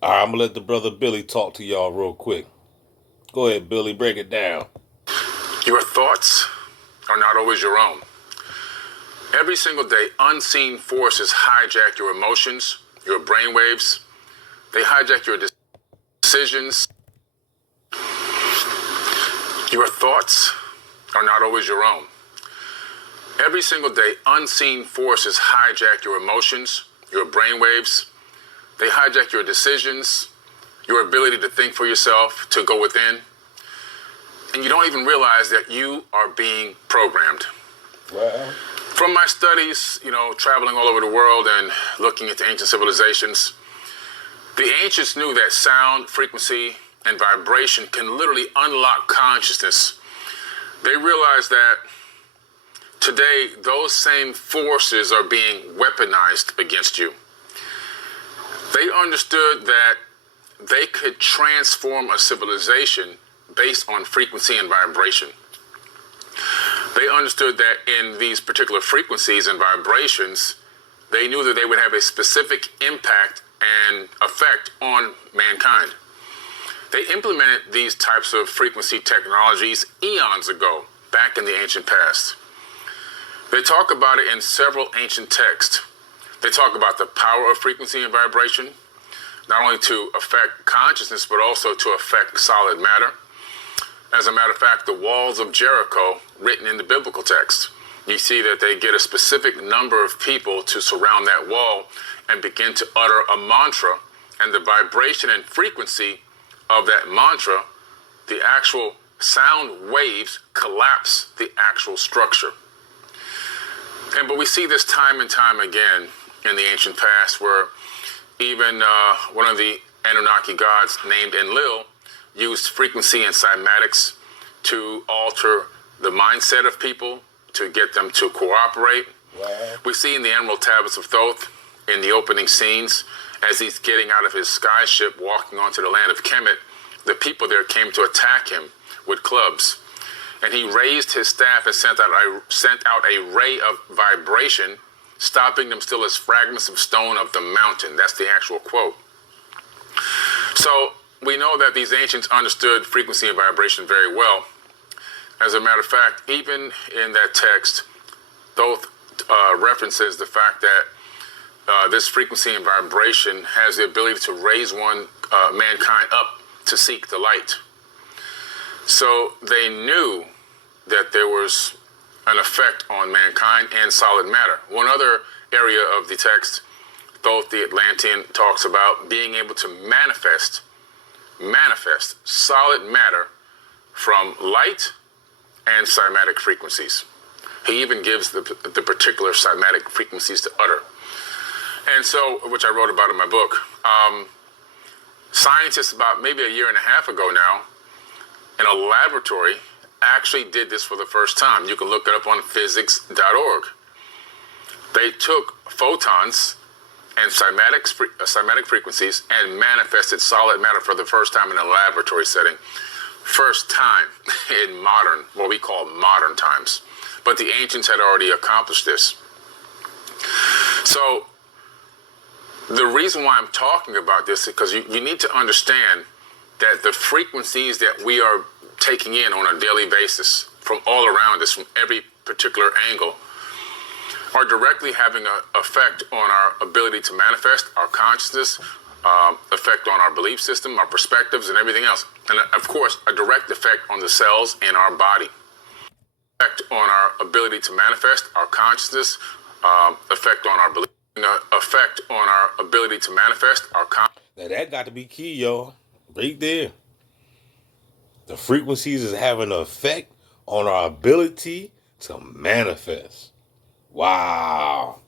All right, I'm gonna let the brother Billy talk to y'all real quick. Go ahead, Billy, break it down. Your thoughts are not always your own. Every single day, unseen forces hijack your emotions, your brainwaves. They hijack your decisions. Your thoughts are not always your own. Every single day, unseen forces hijack your emotions, your brainwaves. They hijack your decisions, your ability to think for yourself, to go within. And you don't even realize that you are being programmed. Well, From my studies, traveling all over the world and looking into ancient civilizations, the ancients knew that sound, frequency, and vibration can literally unlock consciousness. They realized that today, those same forces are being weaponized against you. They understood that they could transform a civilization based on frequency and vibration. They understood that in these particular frequencies and vibrations, they knew that they would have a specific impact and effect on mankind. They implemented these types of frequency technologies eons ago, back in the ancient past. They talk about it in several ancient texts. They talk about the power of frequency and vibration, not only to affect consciousness, but also to affect solid matter. As a matter of fact, the walls of Jericho, written in the biblical text, you see that they get a specific number of people to surround that wall and begin to utter a mantra, and the vibration and frequency of that mantra, the actual sound waves collapse the actual structure. But we see this time and time again in the ancient past, where even one of the Anunnaki gods named Enlil used frequency and cymatics to alter the mindset of people, to get them to cooperate. wow. We see in the Emerald Tablets of Thoth, in the opening scenes, as he's getting out of his sky ship, walking onto the land of Kemet, the people there came to attack him with clubs. And he raised his staff and sent out a ray of vibration, stopping them still as fragments of stone of the mountain. That's the actual quote. So we know that these ancients understood frequency and vibration very well. As a matter of fact, even in that text, Thoth references the fact that this frequency and vibration has the ability to raise mankind up to seek the light. So they knew that there was an effect on mankind and solid matter. One other area of the text, Thoth the Atlantean talks about being able to manifest solid matter from light and cymatic frequencies. He even gives the particular cymatic frequencies to utter. And so, which I wrote about in my book, scientists about maybe a year and a half ago now, in a laboratory, actually did this for the first time. You can look it up on physics.org. They took photons and cymatic frequencies and manifested solid matter for the first time in a laboratory setting. First time in what we call modern times. But the ancients had already accomplished this. So the reason why I'm talking about this is because you need to understand that the frequencies that we are taking in on a daily basis from all around us, from every particular angle, are directly having an effect on our ability to manifest, our consciousness, effect on our belief system, our perspectives, and everything else. And of course, a direct effect on the cells in our body. Effect on our ability to manifest, our consciousness, effect on our belief, effect on our ability to manifest, our consciousness. Now that got to be key, y'all. Right there. The frequencies is having an effect on our ability to manifest. Wow.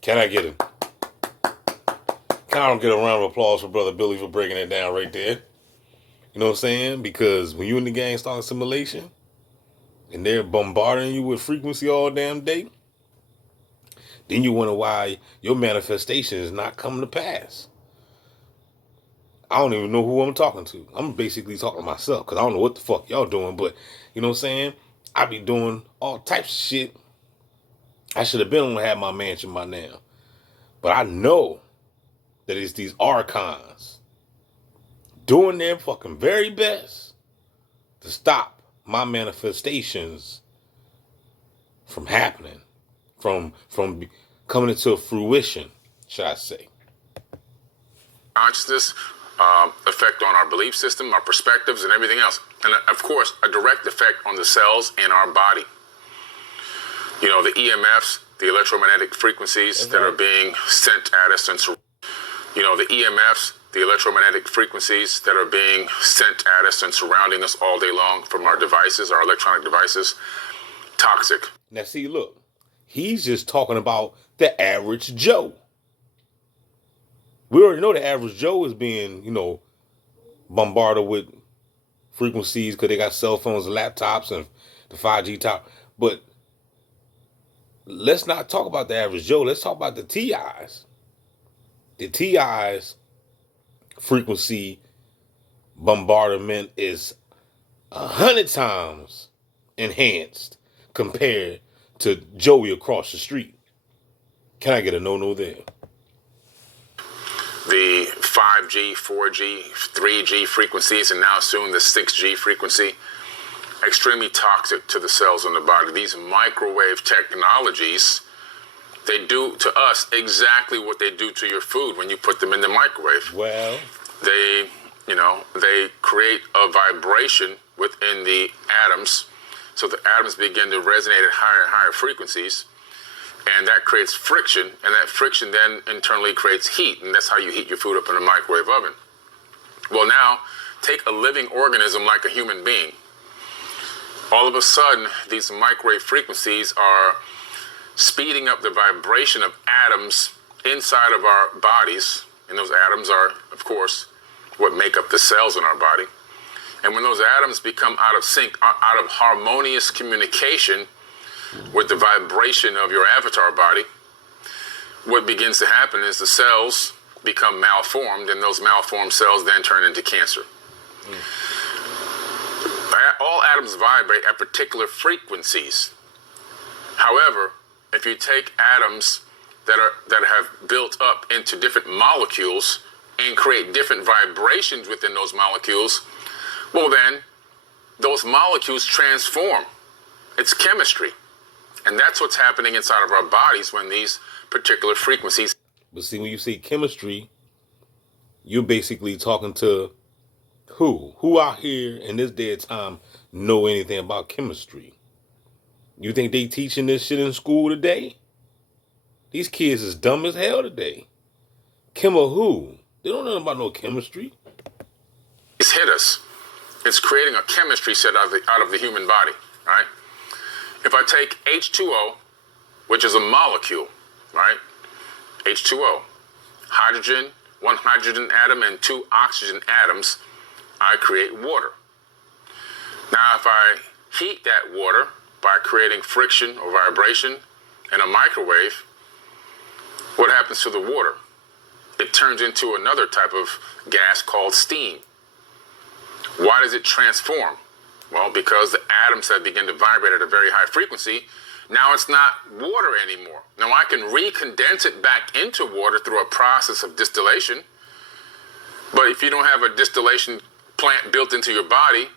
Can I get a round of applause for Brother Billy for breaking it down right there? You know what I'm saying? Because when you in the gang starting simulation and they're bombarding you with frequency all damn day, then you wonder why your manifestation is not coming to pass. I don't even know who I'm talking to. I'm basically talking to myself because I don't know what the fuck y'all doing, but you know what I'm saying? I be doing all types of shit. I should have been on to have my mansion by now. But I know that it's these archons doing their fucking very best to stop my manifestations from happening, from coming into fruition, should I say. Consciousness, effect on our belief system, our perspectives, and everything else. And of course, a direct effect on the cells in our body. You know, the EMFs, the electromagnetic frequencies that are being sent at us, and you know, the EMFs, the electromagnetic frequencies that are being sent at us and surrounding us all day long from our devices, our electronic devices, toxic. Now, see, look, he's just talking about the average Joe. We already know the average Joe is being, bombarded with frequencies because they got cell phones and laptops and the 5G top. But let's not talk about the average Joe. Let's talk about the TIs. The TIs frequency bombardment is 100 times enhanced compared to Joey across the street. Can I get a no there? The 5G, 4G, 3G frequencies, and now soon the 6G frequency, extremely toxic to the cells in the body. These microwave technologies, they do to us exactly what they do to your food when you put them in the microwave. Well, they create a vibration within the atoms, so the atoms begin to resonate at higher and higher frequencies. And that creates friction, and that friction then internally creates heat, and that's how you heat your food up in a microwave oven. Well, now, take a living organism like a human being. All of a sudden, these microwave frequencies are speeding up the vibration of atoms inside of our bodies, and those atoms are, of course, what make up the cells in our body. And when those atoms become out of sync, out of harmonious communication with the vibration of your avatar body, what begins to happen is the cells become malformed, and those malformed cells then turn into cancer. All atoms vibrate at particular frequencies. However, if you take atoms that have built up into different molecules and create different vibrations within those molecules, well then, those molecules transform. It's chemistry. And that's what's happening inside of our bodies when these particular frequencies. But see, when you say chemistry, you're basically talking to who? Who out here in this day of time know anything about chemistry? You think they teaching this shit in school today? These kids is dumb as hell today. Chemo who? They don't know about no chemistry. It's hit us. It's creating a chemistry set out of the human body, right? If I take H2O, which is a molecule, right? H2O, hydrogen, one hydrogen atom and two oxygen atoms, I create water. Now, if I heat that water by creating friction or vibration in a microwave, what happens to the water? It turns into another type of gas called steam. Why does it transform? Well, because the atoms have begun to vibrate at a very high frequency, now it's not water anymore. Now I can recondense it back into water through a process of distillation. But if you don't have a distillation plant built into your body,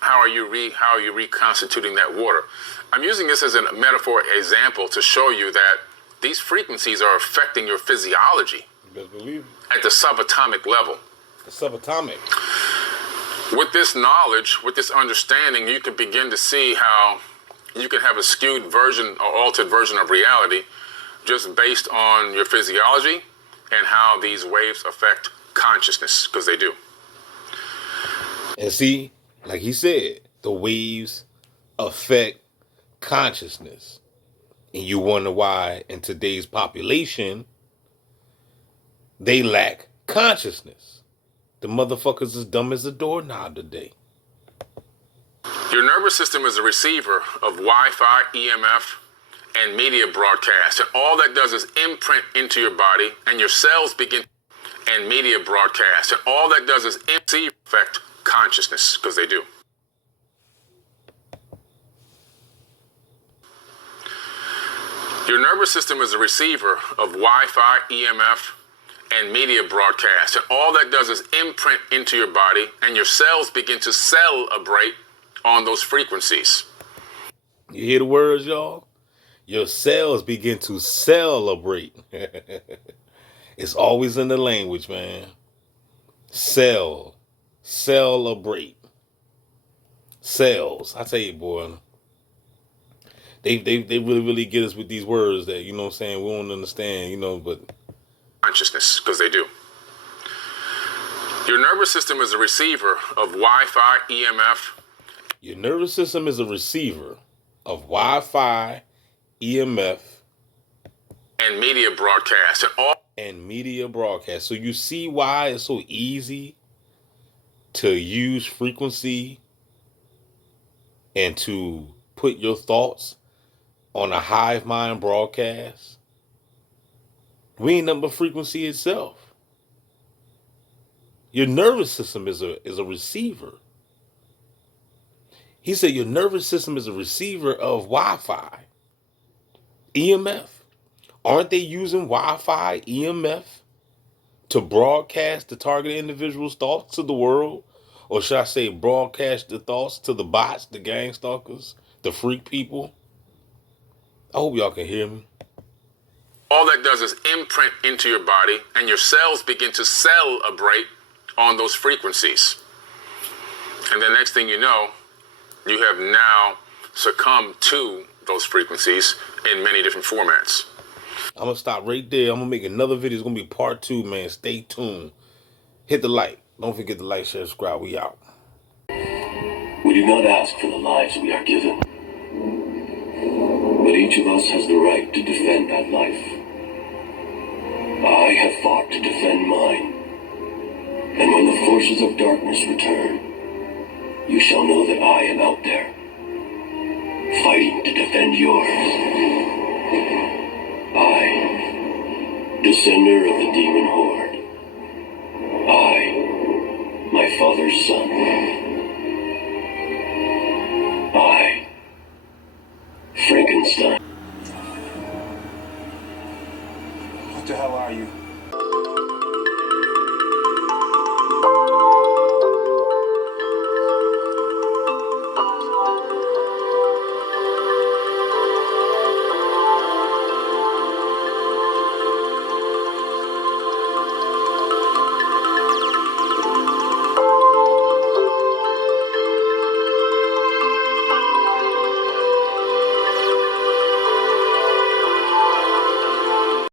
how are you reconstituting that water? I'm using this as a metaphor example to show you that these frequencies are affecting your physiology. You best believe it. At the subatomic level. The subatomic. With this knowledge, with this understanding, you can begin to see how you can have a skewed version or altered version of reality just based on your physiology and how these waves affect consciousness, because they do. And see, like he said, the waves affect consciousness. And you wonder why in today's population, they lack consciousness. The motherfuckers is dumb as a doorknob today. Your nervous system is a receiver of Wi-Fi, EMF, and media broadcast. And all that does is imprint into your body, and your cells begin, and media broadcast. And all that does is affect consciousness, because they do. Your nervous system is a receiver of Wi-Fi, EMF, and media broadcast. And all that does is imprint into your body, and your cells begin to celebrate on those frequencies. You hear the words, y'all? Your cells begin to celebrate. It's always in the language, man. Celebrate. Cells. I tell you, boy. They really get us with these words that, you know what I'm saying, we don't understand, you know, but Consciousness, because they do. Your nervous system is a receiver of Wi-Fi, EMF. Your nervous system is a receiver of Wi-Fi, EMF, and media broadcast. So you see why it's so easy to use frequency and to put your thoughts on a hive mind broadcast? We ain't nothing but frequency itself. Your nervous system is a receiver. He said your nervous system is a receiver of Wi-Fi, EMF. Aren't they using Wi-Fi, EMF to broadcast the target individual's thoughts to the world? Or should I say broadcast the thoughts to the bots, the gang stalkers, the freak people? I hope y'all can hear me. All that does is imprint into your body, and your cells begin to celebrate on those frequencies. And the next thing you know, you have now succumbed to those frequencies in many different formats. I'm going to stop right there. I'm going to make another video. It's going to be part 2, man. Stay tuned. Hit the like. Don't forget to like, share, subscribe. We out. We do not ask for the lives we are given, but each of us has the right to defend that life. I have fought to defend mine, and when the forces of darkness return, you shall know that I am out there, fighting to defend yours. I, descender of the demon.